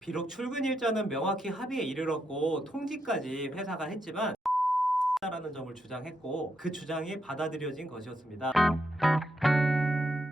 비록 출근 일자는 명확히 합의에 이르렀고 통지까지 회사가 했지만 라는 점을 주장했고 그 주장이 받아들여진 것이었습니다.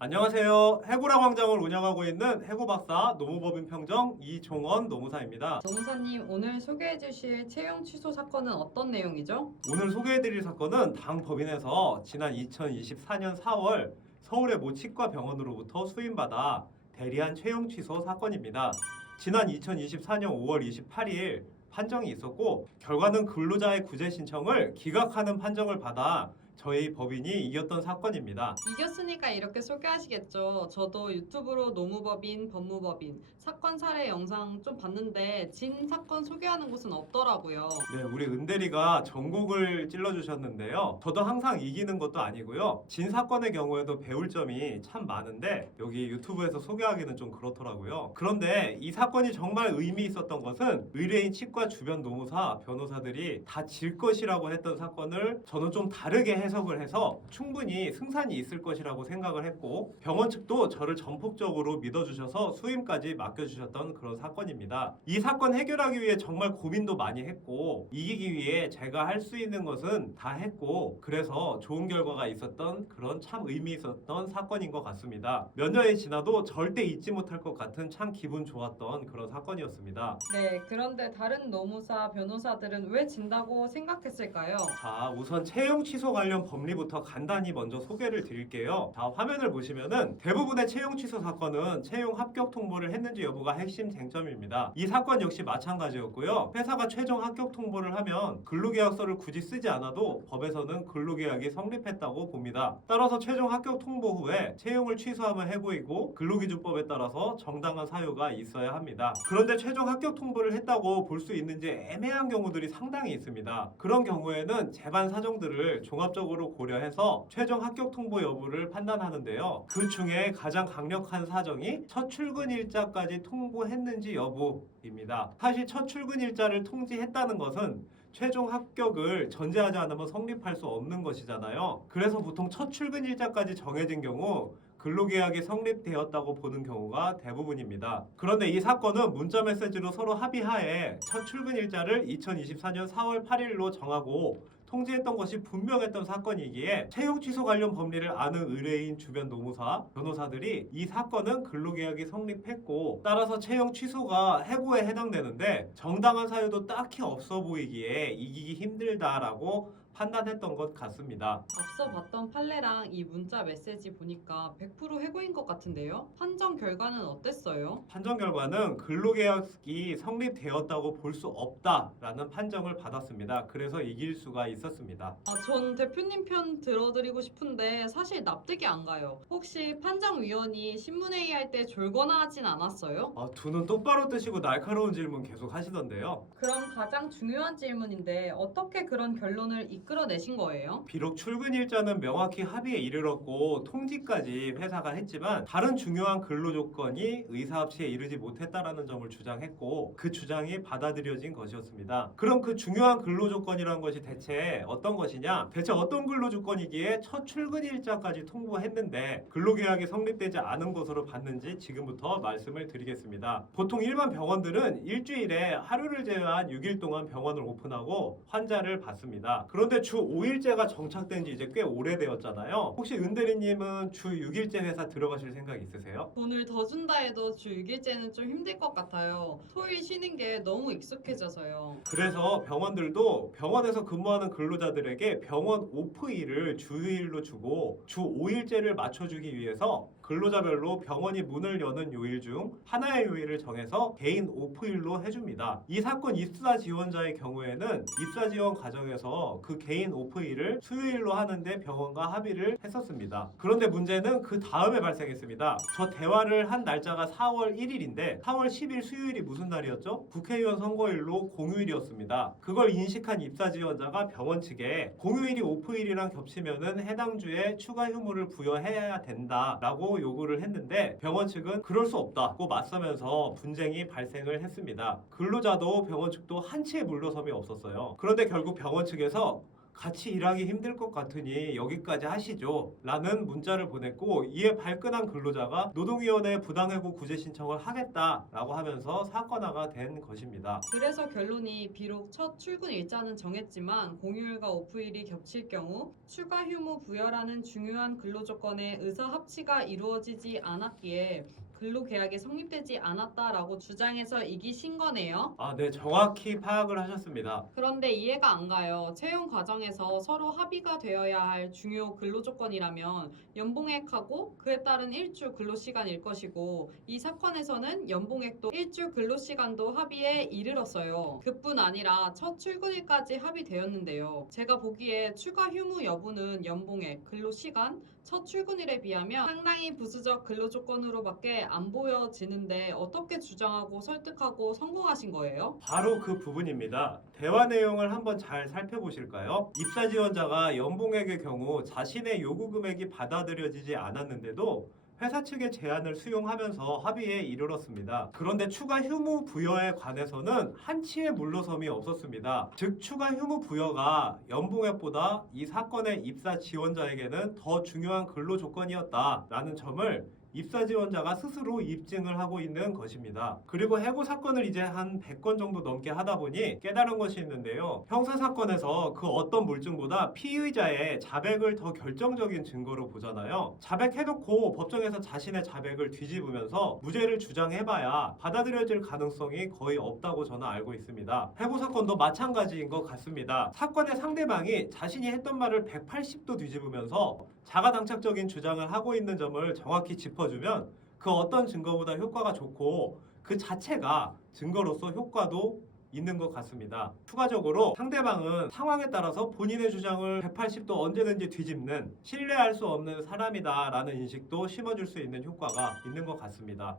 안녕하세요. 해고라 광장을 운영하고 있는 해고박사 노무법인 평정 이종원 노무사입니다. 노무사님, 오늘 소개해 주실 채용 취소 사건은 어떤 내용이죠? 오늘 소개해드릴 사건은 당 법인에서 지난 2024년 4월 서울의 모 치과병원으로부터 수임받아 대리한 채용 취소 사건입니다. 지난 2024년 5월 28일 판정이 있었고 결과는 근로자의 구제 신청을 기각하는 판정을 받아 저희 법인이 이겼던 사건입니다. 이겼으니까 이렇게 소개하시겠죠. 저도 유튜브로 노무법인, 법무법인 사건 사례 영상 좀 봤는데 진 사건 소개하는 곳은 없더라고요. 네, 우리 은대리가 전곡을 찔러주셨는데요. 저도 항상 이기는 것도 아니고요. 진 사건의 경우에도 배울 점이 참 많은데 여기 유튜브에서 소개하기는 좀 그렇더라고요. 그런데 이 사건이 정말 의미 있었던 것은 의뢰인 치과 주변 노무사, 변호사들이 다 질 것이라고 했던 사건을 저는 좀 다르게 해석을 해서 충분히 승산이 있을 것이라고 생각을 했고 병원 측도 저를 전폭적으로 믿어주셔서 수임까지 맡겨주셨던 그런 사건입니다. 이 사건 해결하기 위해 정말 고민도 많이 했고 이기기 위해 제가 할 수 있는 것은 다 했고 그래서 좋은 결과가 있었던 그런 참 의미 있었던 사건인 것 같습니다. 몇 년이 지나도 절대 잊지 못할 것 같은 참 기분 좋았던 그런 사건이었습니다. 네, 그런데 다른 노무사, 변호사들은 왜 진다고 생각했을까요? 자, 우선 채용 취소 관련 법리부터 간단히 먼저 소개를 드릴게요. 자, 화면을 보시면은 대부분의 채용 취소 사건은 채용 합격 통보를 했는지 여부가 핵심 쟁점입니다. 이 사건 역시 마찬가지였고요. 회사가 최종 합격 통보를 하면 근로계약서를 굳이 쓰지 않아도 법에서는 근로계약이 성립했다고 봅니다. 따라서 최종 합격 통보 후에 채용을 취소하면 해고이고 근로기준법에 따라서 정당한 사유가 있어야 합니다. 그런데 최종 합격 통보를 했다고 볼 수 있는지 애매한 경우들이 상당히 있습니다. 그런 경우에는 재반 사정들을 종합적으로 고려해서 최종 합격 통보 여부를 판단하는데요. 그 중에 가장 강력한 사정이 첫 출근 일자까지 통보했는지 여부입니다. 사실 첫 출근 일자를 통지했다는 것은 최종 합격을 전제하지 않으면 성립할 수 없는 것이잖아요. 그래서 보통 첫 출근 일자까지 정해진 경우 근로계약이 성립되었다고 보는 경우가 대부분입니다. 그런데 이 사건은 문자메시지로 서로 합의하에 첫 출근 일자를 2024년 4월 8일로 정하고 통지했던 것이 분명했던 사건이기에 채용 취소 관련 법리를 아는 의뢰인 주변 노무사, 변호사들이 이 사건은 근로계약이 성립했고 따라서 채용 취소가 해고에 해당되는데 정당한 사유도 딱히 없어 보이기에 이기기 힘들다라고 판단했던 것 같습니다. 앞서 봤던 판례랑 이 문자 메시지 보니까 100% 해고인 것 같은데요? 판정 결과는 어땠어요? 판정 결과는 근로계약이 성립되었다고 볼 수 없다라는 판정을 받았습니다. 그래서 이길 수가 있었습니다. 전 대표님 편 들어드리고 싶은데 사실 납득이 안 가요. 혹시 판정위원이 신문회의 할 때 졸거나 하진 않았어요? 두 눈 똑바로 뜨시고 날카로운 질문 계속 하시던데요. 그럼 가장 중요한 질문인데 어떻게 그런 결론을 이끌어내신 거예요? 비록 출근 일자는 명확히 합의에 이르렀고 통지까지 회사가 했지만 다른 중요한 근로 조건이 의사합치에 이르지 못했다라는 점을 주장했고 그 주장이 받아들여진 것이었습니다. 그럼 그 중요한 근로 조건이라는 것이 대체 어떤 것이냐? 대체 어떤 근로 조건이기에 첫 출근 일자까지 통보했는데 근로계약이 성립되지 않은 것으로 봤는지 지금부터 말씀을 드리겠습니다. 보통 일반 병원들은 일주일에 하루를 제외한 6일 동안 병원을 오픈하고 환자를 받습니다. 그런데 주 5일제가 정착된 지 이제 꽤 오래되었잖아요. 혹시 은대리님은 주 6일제 회사 들어가실 생각 있으세요? 돈을 더 준다 해도 주 6일째는 좀 힘들 것 같아요. 토일 쉬는 게 너무 익숙해져서요. 그래서 병원들도 병원에서 근무하는 근로자들에게 병원 오프일을 주휴일로 주고 주 5일제를 맞춰주기 위해서 근로자별로 병원이 문을 여는 요일 중 하나의 요일을 정해서 개인 오프일로 해줍니다. 이 사건 입사 지원자의 경우에는 입사 지원 과정에서 그 개인 오프일을 수요일로 하는데 병원과 합의를 했었습니다. 그런데 문제는 그 다음에 발생했습니다. 저 대화를 한 날짜가 4월 1일인데 4월 10일 수요일이 무슨 날이었죠? 국회의원 선거일로 공휴일이었습니다. 그걸 인식한 입사 지원자가 병원 측에 공휴일이 오프일이랑 겹치면은 해당 주에 추가 휴무를 부여해야 된다라고 요구를 했는데 병원 측은 그럴 수 없다고 맞서면서 분쟁이 발생을 했습니다. 근로자도 병원 측도 한치의 물러섬이 없었어요. 그런데 결국 병원 측에서 같이 일하기 힘들 것 같으니 여기까지 하시죠 라는 문자를 보냈고, 이에 발끈한 근로자가 노동위원회에 부당해고 구제 신청을 하겠다라고 하면서 사건화가 된 것입니다. 그래서 결론이 비록 첫 출근 일자는 정했지만 공휴일과 오프일이 겹칠 경우 추가 휴무 부여라는 중요한 근로조건의 의사합치가 이루어지지 않았기에 근로계약이 성립되지 않았다라고 주장해서 이기신 거네요. 네, 정확히 파악을 하셨습니다. 그런데 이해가 안 가요. 채용 과정에서 서로 합의가 되어야 할 중요 근로조건이라면 연봉액하고 그에 따른 일주 근로시간일 것이고, 이 사건에서는 연봉액도 일주 근로시간도 합의에 이르렀어요. 그뿐 아니라 첫 출근일까지 합의되었는데요. 제가 보기에 추가 휴무 여부는 연봉액, 근로시간, 첫 출근일에 비하면 상당히 부수적 근로조건으로밖에 안 보여지는데 어떻게 주장하고 설득하고 성공하신 거예요? 바로 그 부분입니다. 대화 내용을 한번 잘 살펴보실까요? 입사 지원자가 연봉액의 경우 자신의 요구 금액이 받아들여지지 않았는데도 회사 측의 제안을 수용하면서 합의에 이르렀습니다. 그런데 추가 휴무 부여에 관해서는 한치의 물러섬이 없었습니다. 즉 추가 휴무 부여가 연봉액보다 이 사건의 입사 지원자에게는 더 중요한 근로 조건이었다라는 점을 입사 지원자가 스스로 입증을 하고 있는 것입니다. 그리고 해고 사건을 이제 한 100건 정도 넘게 하다 보니 깨달은 것이 있는데요. 형사 사건에서 그 어떤 물증보다 피의자의 자백을 더 결정적인 증거로 보잖아요. 자백해놓고 법정에서 자신의 자백을 뒤집으면서 무죄를 주장해봐야 받아들여질 가능성이 거의 없다고 저는 알고 있습니다. 해고 사건도 마찬가지인 것 같습니다. 사건의 상대방이 자신이 했던 말을 180도 뒤집으면서 자가당착적인 주장을 하고 있는 점을 정확히 짚어주면 그 어떤 증거보다 효과가 좋고 그 자체가 증거로서 효과도 있는 것 같습니다. 추가적으로 상대방은 상황에 따라서 본인의 주장을 180도 언제든지 뒤집는 신뢰할 수 없는 사람이다라는 인식도 심어줄 수 있는 효과가 있는 것 같습니다.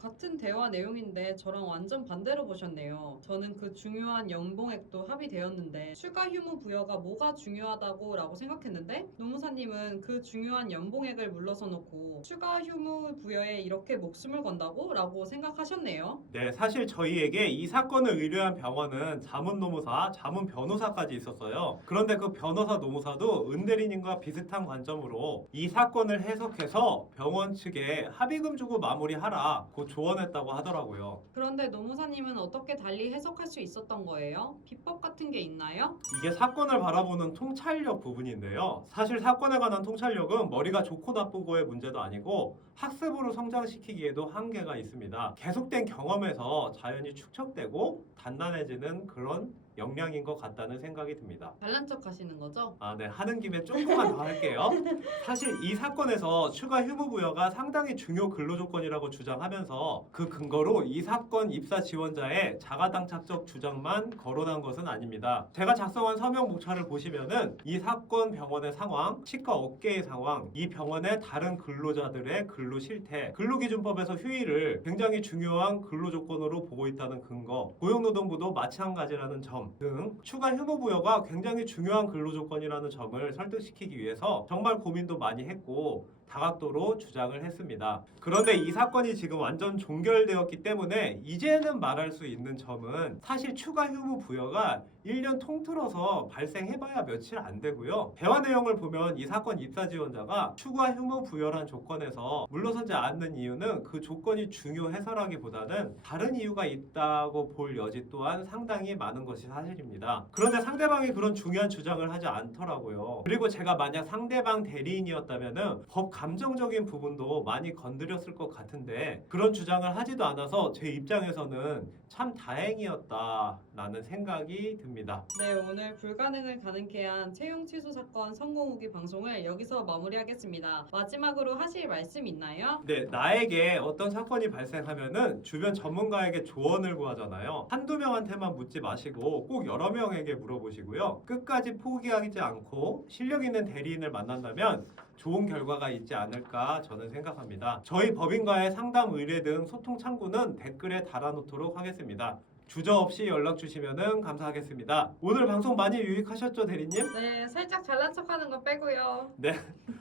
같은 대화 내용인데 저랑 완전 반대로 보셨네요. 저는 그 중요한 연봉액도 합의되었는데 추가 휴무 부여가 뭐가 중요하다고 라고 생각했는데 노무사님은 그 중요한 연봉액을 물러서 놓고 추가 휴무 부여에 이렇게 목숨을 건다고? 라고 생각하셨네요. 네, 사실 저희에게 이 사건을 의뢰한 병원은 자문 노무사, 자문 변호사까지 있었어요. 그런데 그 변호사 노무사도 은 대리님과 비슷한 관점으로 이 사건을 해석해서 병원 측에 합의금 주고 마무리하라고 조언했다고 하더라고요. 그런데 노무사님은 어떻게 달리 해석할 수 있었던 거예요? 비법 같은 게 있나요? 이게 사건을 바라보는 통찰력 부분인데요. 사실 사건에 관한 통찰력은 머리가 좋고 나쁘고의 문제도 아니고 학습으로 성장시키기에도 한계가 있습니다. 계속된 경험에서 자연히 축적되고 단단해지는 그런 역량인 것 같다는 생각이 듭니다. 잘난 척 하시는 거죠? 네. 하는 김에 조금만 더 할게요. 사실 이 사건에서 추가 휴무 부여가 상당히 중요 근로 조건이라고 주장하면서 그 근거로 이 사건 입사 지원자의 자가당착적 주장만 거론한 것은 아닙니다. 제가 작성한 서명 목차를 보시면은 이 사건 병원의 상황, 치과 업계의 상황, 이 병원의 다른 근로자들의 근로 실태, 근로기준법에서 휴일을 굉장히 중요한 근로 조건으로 보고 있다는 근거, 고용노동부도 마찬가지라는 점 등 추가 휴무 부여가 굉장히 중요한 근로 조건이라는 점을 설득시키기 위해서 정말 고민도 많이 했고 다각도로 주장을 했습니다. 그런데 이 사건이 지금 완전 종결되었기 때문에 이제는 말할 수 있는 점은 사실 추가 휴무 부여가 1년 통틀어서 발생해봐야 며칠 안 되고요. 대화 내용을 보면 이 사건 입사 지원자가 추가 휴무 부여란 조건에서 물러서지 않는 이유는 그 조건이 중요해서라기보다는 다른 이유가 있다고 볼 여지 또한 상당히 많은 것이 사실입니다. 그런데 상대방이 그런 중요한 주장을 하지 않더라고요. 그리고 제가 만약 상대방 대리인이었다면은 법 감정적인 부분도 많이 건드렸을 것 같은데 그런 주장을 하지도 않아서 제 입장에서는 참 다행이었다라는 생각이 듭니다. 네, 오늘 불가능을 가능케 한 채용 취소 사건 성공 후기 방송을 여기서 마무리하겠습니다. 마지막으로 하실 말씀 있나요? 네, 나에게 어떤 사건이 발생하면은 주변 전문가에게 조언을 구하잖아요. 한두 명한테만 묻지 마시고 꼭 여러 명에게 물어보시고요. 끝까지 포기하지 않고 실력 있는 대리인을 만난다면 좋은 결과가 있지 않을까 저는 생각합니다. 저희 법인과의 상담 의뢰 등 소통 창구는 댓글에 달아놓도록 하겠습니다. 주저없이 연락 주시면 감사하겠습니다. 오늘 방송 많이 유익하셨죠, 대리님? 네, 살짝 잘난 척하는 거 빼고요. 네,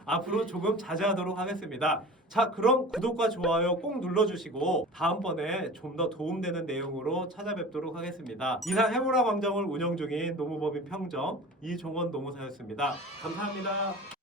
앞으로 조금 자제하도록 하겠습니다. 자, 그럼 구독과 좋아요 꼭 눌러주시고 다음번에 좀 더 도움되는 내용으로 찾아뵙도록 하겠습니다. 이상 해보라 광장을 운영 중인 노무법인 평정 이종원 노무사였습니다. 감사합니다.